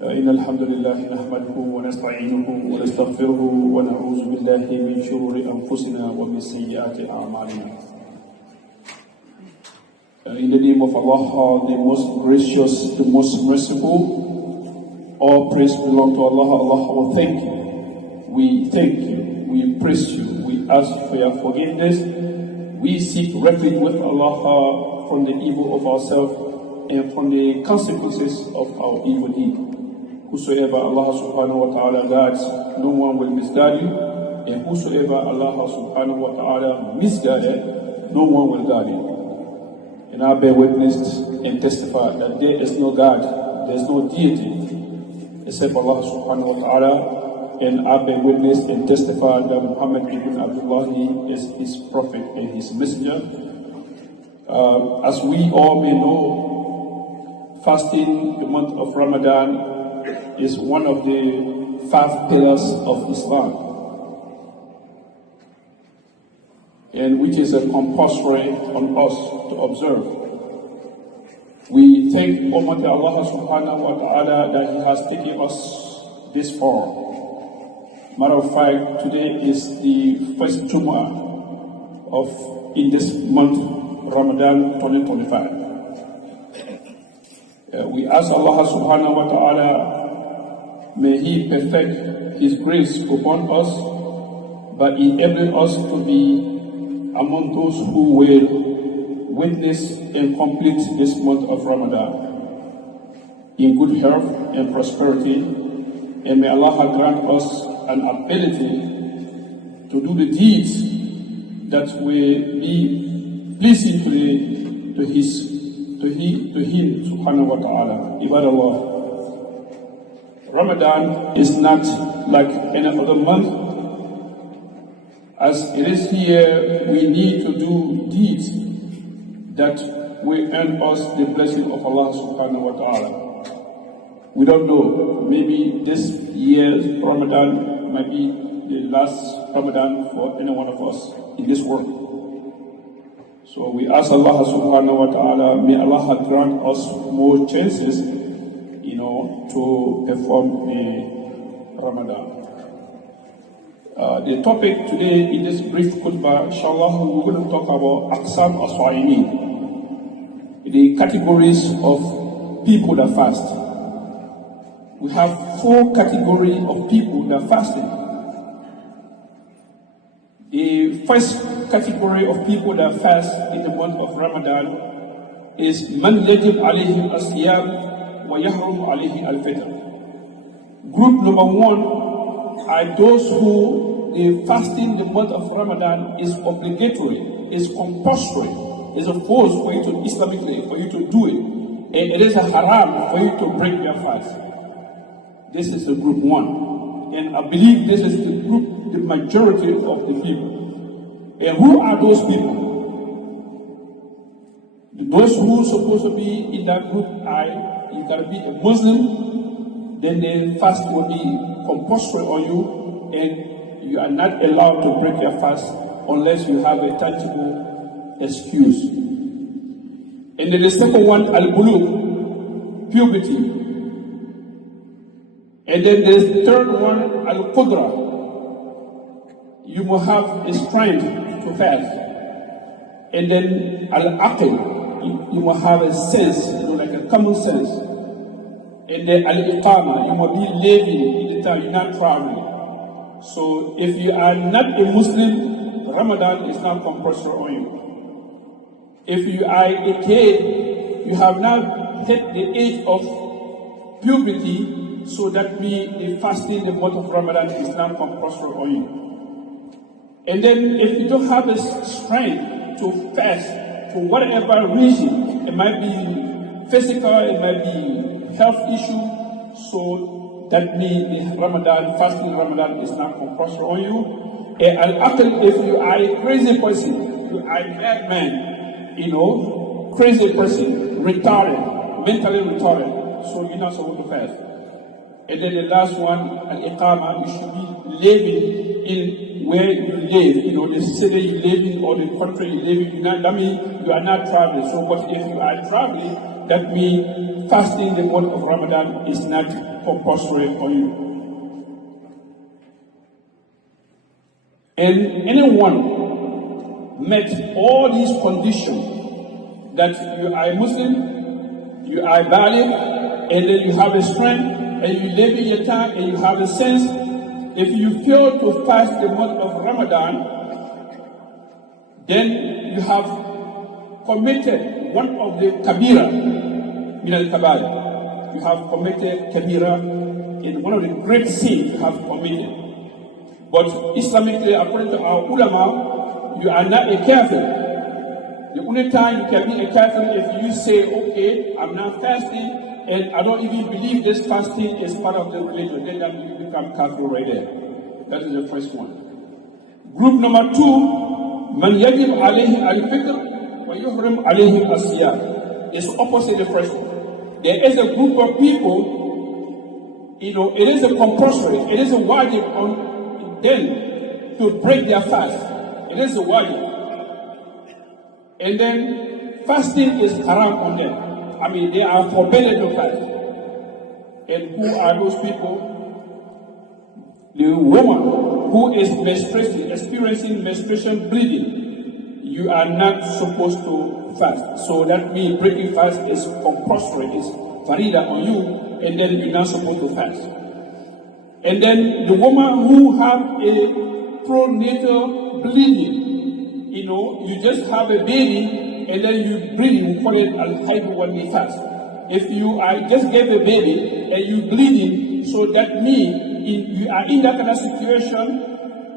إن الحمد لله نحمده ونستعينه ونستغفره ونعوذ بالله من شرور أنفسنا ومن سيئات أعمالنا. In the name of Allah, the most gracious, the most merciful, all praise belongs to Allah. Allah, we thank you. We thank you. We praise you. We ask for your forgiveness. We seek refuge with Allah from the evil of ourselves and from the consequences of our evil deed. Whosoever Allah subhanahu wa ta'ala guides, no one will misguide you. And whosoever Allah subhanahu wa ta'ala misguided, no one will guide you. And I bear witness and testify that there is no God, there is no deity except Allah subhanahu wa ta'ala. And I bear witness and testify that Muhammad ibn Abdullah is his prophet and his messenger. As we all may know, fasting the month of Ramadan is one of the 5 pillars of Islam, and which is a compulsory on us to observe. We thank Almighty Allah subhanahu wa ta'ala that He has taken us this far. Matter of fact, today is the first Jumu'ah in this month, Ramadan 2025. We ask Allah subhanahu wa ta'ala, may He perfect His grace upon us by enabling us to be among those who will witness and complete this month of Ramadan in good health and prosperity. And may Allah grant us an ability to do the deeds that will be pleasing to Him subhanahu wa ta'ala. Ibadallah, Ramadan is not like any other month. As it is here, we need to do deeds that will earn us the blessing of Allah subhanahu wa ta'ala. We don't know, maybe this year's Ramadan might be the last Ramadan for any one of us in this world. So we ask Allah subhanahu wa ta'ala, may Allah grant us more chances, to perform the Ramadan. The topic today in this brief khutbah, inshallah, we're going to talk about Aqsam as-Sa'imin, the categories of people that fast. We have 4 categories of people that fasting. The first category of people that fast in the month of Ramadan is Man yajib alayhim as-siyam wa yahrum alayhi al-fitr. Group number 1 are those who the fasting the month of Ramadan is obligatory, is compulsory, is a force for you to Islamically, for you to do it, and it is a haram for you to break your fast. This is the group 1, and I believe this is the group, the majority of the people. And who are those people? Those who are supposed to be in that group are, you gotta be a Muslim, then the fast will be compulsory on you, and you are not allowed to break your fast unless you have a tangible excuse. And then the second one, al-bulugh, puberty. And then the third one, al-qudra. You will have a strength to fast. And then al-aql, you will have a sense, like a common sense. And then al-iqama, you will be living in the town, you're not traveling. So if you are not a Muslim, Ramadan is not compulsory on you. If you are a kid, you have not hit the age of puberty, so that means the fasting the month of Ramadan is not compulsory on you. And then if you don't have the strength to fast for whatever reason, it might be physical, it might be health issue, so that means the Ramadan, fasting Ramadan is not compulsory on you. And al-aql, if you are a crazy person, you are a madman, crazy person, retarded, mentally retarded, so you're not supposed to fast. And then the last one, al-iqama, you should be living in where you live, the city you live in or the country you live in. That means you are not traveling. So, but if you are traveling, that means fasting the month of Ramadan is not compulsory on you. And anyone met all these conditions, that you are a Muslim, you are valid, and then you have a strength, and you live in your time, and you have a sense. If you fail to fast the month of Ramadan, then you have committed one of the kabira min al-kabair. You have committed kabira in one of the great sins you have committed. But Islamically, according to our ulama, you are not a kafir. The only time you can be a kafir if you say, okay, I'm not fasting, and I don't even believe this fasting is part of the religion. Then that you become kafir right there. That is the first one. Group number 2, man yajib alayhi al-fitr wa yuhrim alayhi al-siyam. It's opposite the first one. There is a group of people, it is a compulsory, it is a wajib on them to break their fast. It is a wajib. And then fasting is haram on them. I mean, they are forbidden to fast. And who are those people? The woman who is menstruating, experiencing menstruation bleeding, you are not supposed to fast. So that means breaking fast is compulsory, is farida on you, and then you're not supposed to fast. And then the woman who have a pronatal bleeding, you just have a baby, and then you bleed, we call it al-hayd wal nifas. If you just gave a baby and you bleeding, so that means you are in that kind of situation,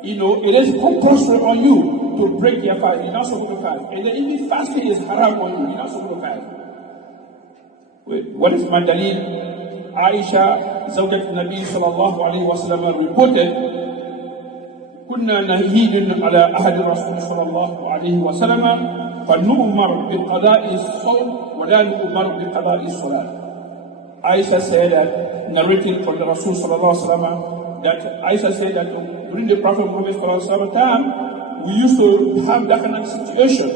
it is compulsory on you to break your fast. You're not supposed to fast. And then even fasting is haram on you. You're not supposed to fast. Wait, what is my dalil? Aisha, Zawjat Nabi sallallahu alayhi wa sallam reported, كنا نهيد على أحد الرسول صلى الله عليه وسلم فنؤمر بقضاء الصوم ولا نؤمر بقضاء الصلاة. Aisha said that, narrating from the Rasul sallallahu alaihi wasallam, that Aisha said that during the Prophet Muhammad sallallahu alaihi wasallam time, we used to have that kind of situation.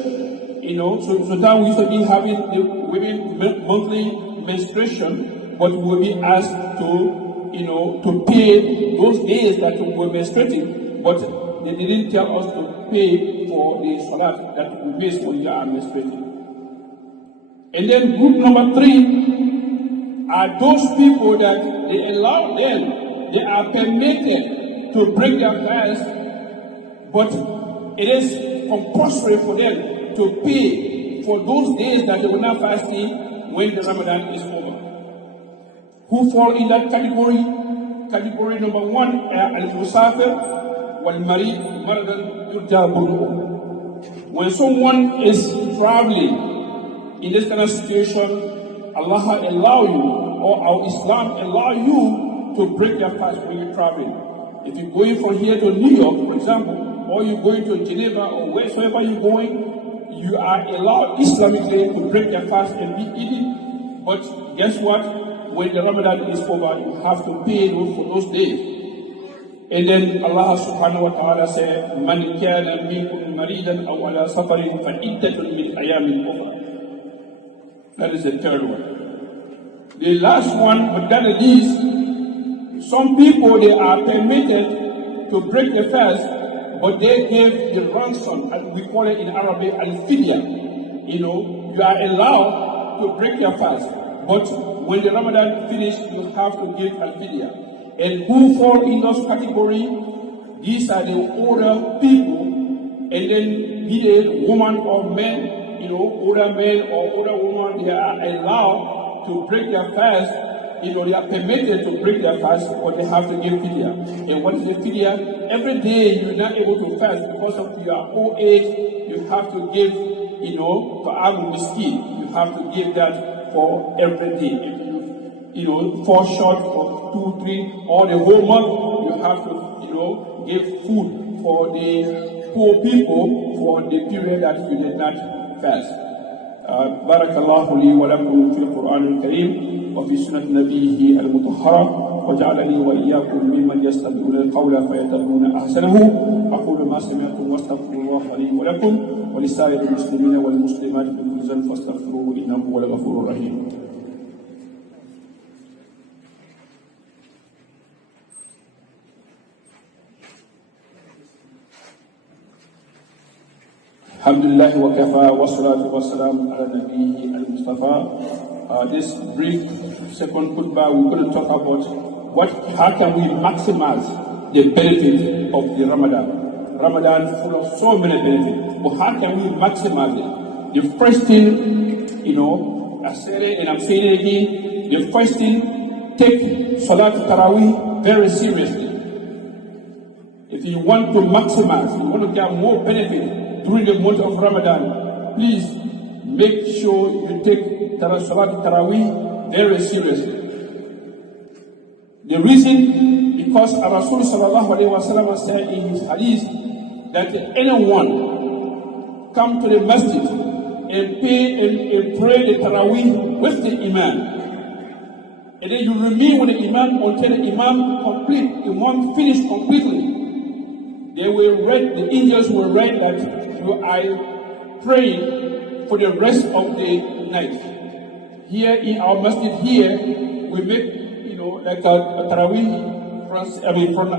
So time we used to be having the women monthly menstruation, but we will be asked to pay those days that we were menstruating. But they didn't tell us to pay for the salat that we miss when we are menstruating. And then group number 3 are those people that they allow them, they are permitted to break their fast, but it is compulsory for them to pay for those days that they were not fasting when the Ramadan is over. Who fall in that category? Category number 1, al-musafir. When someone is traveling in this kind of situation, Allah allow you, or our Islam allow you to break your fast when you're traveling. If you're going from here to New York, for example, or you're going to Geneva, or wherever you're going, you are allowed Islamically to break your fast and be eating. But guess what? When the Ramadan is over, you have to pay for those days. And then Allah subhanahu wa ta'ala said, Man kana minkum maridan aw ala safarin fa iddatun min ayamin ukhra. That is the third one. The last one, but that is, some people, they are permitted to break the fast, but they gave the ransom, and we call it in Arabic al-fidya. You are allowed to break your fast, but when the Ramadan finishes, you have to give al-fidya. And who fall in those categories? These are the older people, and then be it woman or man, older men or older woman, they are allowed to break their fast. They are permitted to break their fast, but they have to give fidya. And what is the fidya? Every day you're not able to fast because of your old age, you have to give, for Abu Miskin, you have to give that for every day. If you fall short for 2, 3, or the whole month, you have to, give food for the poor people for the period that you did not fast. بارك الله لي ولكم في القرآن الكريم وفي سنة نبيه المطهرة وجعلني وإياكم ممن يستمعون القول فيتبعون أحسنه. أقول ما سمعتم واستغفر الله لي ولكم ولسائر المسلمين والمسلمات من كل ذنب فاستغفروه إنه هو الغفور الرحيم. Alhamdulillah wa kafa wa salatu wa salam ala nabiyyi al-Mustafa. This brief second khutbah, we're going to talk about how can we maximize the benefit of the Ramadan. Ramadan full of so many benefits, but how can we maximize it? The first thing, I said it and I'm saying it again, the first thing, take Salat Tarawih very seriously. If you want to maximize, you want to get more benefit during the month of Ramadan, please make sure you take Salat Tarawih very seriously. The reason, because Rasul sallallahu alayhi wa sallam said in his hadith that anyone come to the masjid and pray the Tarawih with the Imam, and then you remain with the Imam until the Imam finish completely. The angels will write that you are praying for the rest of the night. Here in our masjid here, we make, like a Tarawih from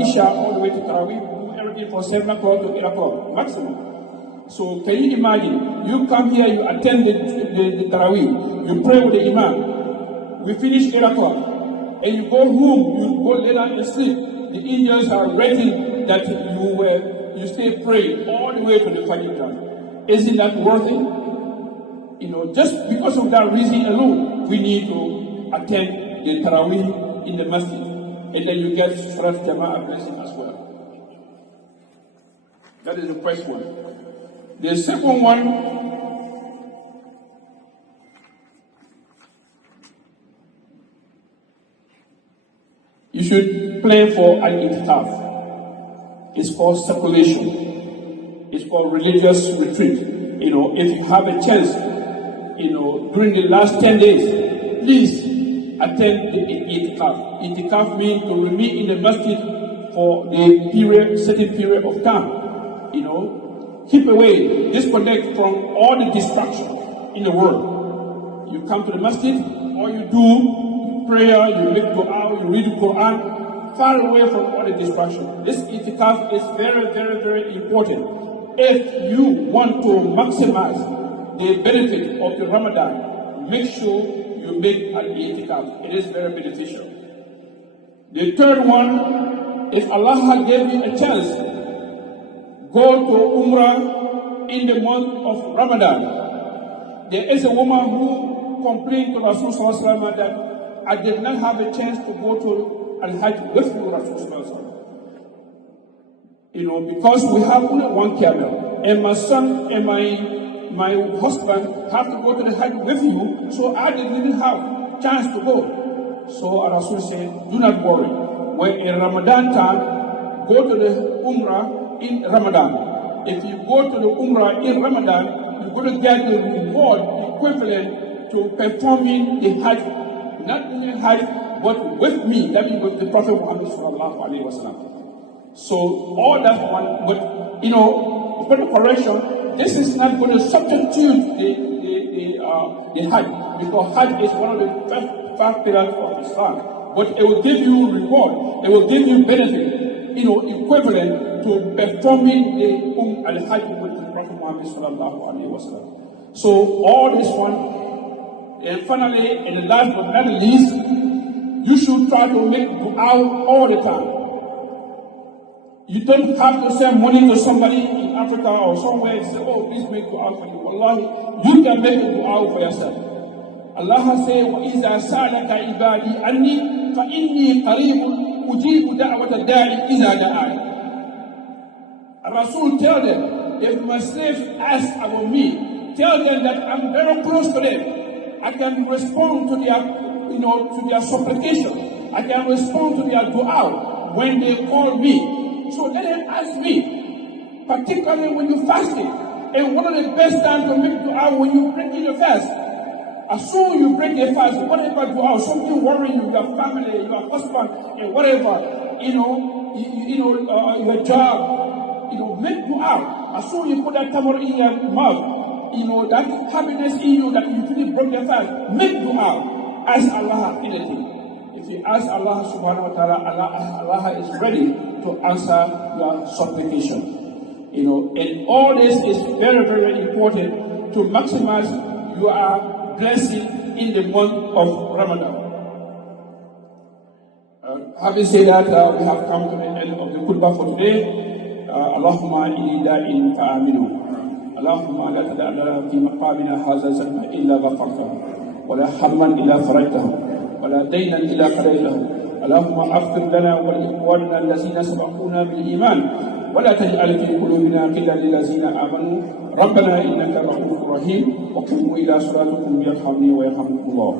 Isha all the way to Tarawih, everything from 7 o'clock to 8 o'clock, maximum. So can you imagine, you come here, you attend the Tarawih, you pray with the Imam, we finish 8 o'clock, and you go home, you go lay down and sleep. The angels are writing that you stay praying all the way to the Fajr time. Isn't that worth it? Just because of that reason alone, we need to attend the Tarawih in the masjid, and then you get Salat Jama'ah blessing as well. That is the first one. The second one, you should plan for an itikaf. It's called circulation. It's called religious retreat. If you have a chance, during the last 10 days, please attend the itikaf. Itikaf means to remain in the masjid for the certain period of time. Keep away, disconnect from all the distractions in the world. You come to the masjid, all you do, prayer, you make dua, you read the Quran, far away from all the distractions. This itikaf is very, very, very important. If you want to maximize the benefit of the Ramadan, make sure you make an itikaf. It is very beneficial. The third one, if Allah gave you a chance, go to Umrah in the month of Ramadan. There is a woman who complained to Rasulullah that I did not have a chance to go to Al-Hajj with you, Rasulullah. Because we have only one camel, and my son and my husband have to go to the Hajj with you, so I didn't have chance to go. So Rasul said, do not worry. When in Ramadan time, go to the Umrah in Ramadan. If you go to the Umrah in Ramadan, you're going to get the reward equivalent to performing the Hajj, not only Hajj, but with me, that means with the Prophet Muhammad sallallahu alaihi wasallam. So all that one, but for the correction, this is not going to substitute the Hajj, because Hajj is one of the five pillars of Islam. But it will give you reward, it will give you benefit, equivalent to performing the al-Hajj with the Prophet Muhammad sallallahu alaihi wasallam. So all this one, and finally, and last but not least, you should try to make dua all the time. You don't have to send money to somebody in Africa or somewhere and say, oh, please make dua for you. Wallahi, you can make a dua for yourself. Allah says, وَإِذَا سَأَلَكَ عِبَادِي عَنِّي فَإِنِّي قَرِيبٌ أُجِيبُ دَعْوَةَ الدَّاعِ إِذَا دَعَانِ. Rasul tell them, if my slaves ask about me, tell them that I'm very close to them. I can respond to their, to their supplication. I can respond to their dua when they call me. So let them ask me, particularly when you're fasting. And one of the best times to make dua when you break in your fast. As soon as you break the fast, whatever dua, something worrying you, your family, your husband, and whatever, your job, make dua. As soon as you put that tamar in your mouth, that happiness in you that you really broke the fast, make dua. Ask Allah anything. If you ask Allah subhanahu wa ta'ala, Allah is ready to answer your supplication. And all this is very, very important to maximize your blessing in the month of Ramadan. Having said that, we have come to the end of the khutbah for today. Allahumma inni da'in fa'aminu. Allahumma la tada'na fi maqamina hadha zanba illa ghafartahu wa la hamman illa farajtahu ولا دينا إلا قضيته اللهم اغفر لنا ولإخواننا الذين سبقونا بالإيمان ولا تجعل في قلوبنا غلا للذين آمنوا ربنا إنك رؤوف رحيم وقوموا إلى صلاتكم يرحمني ويرحمكم الله.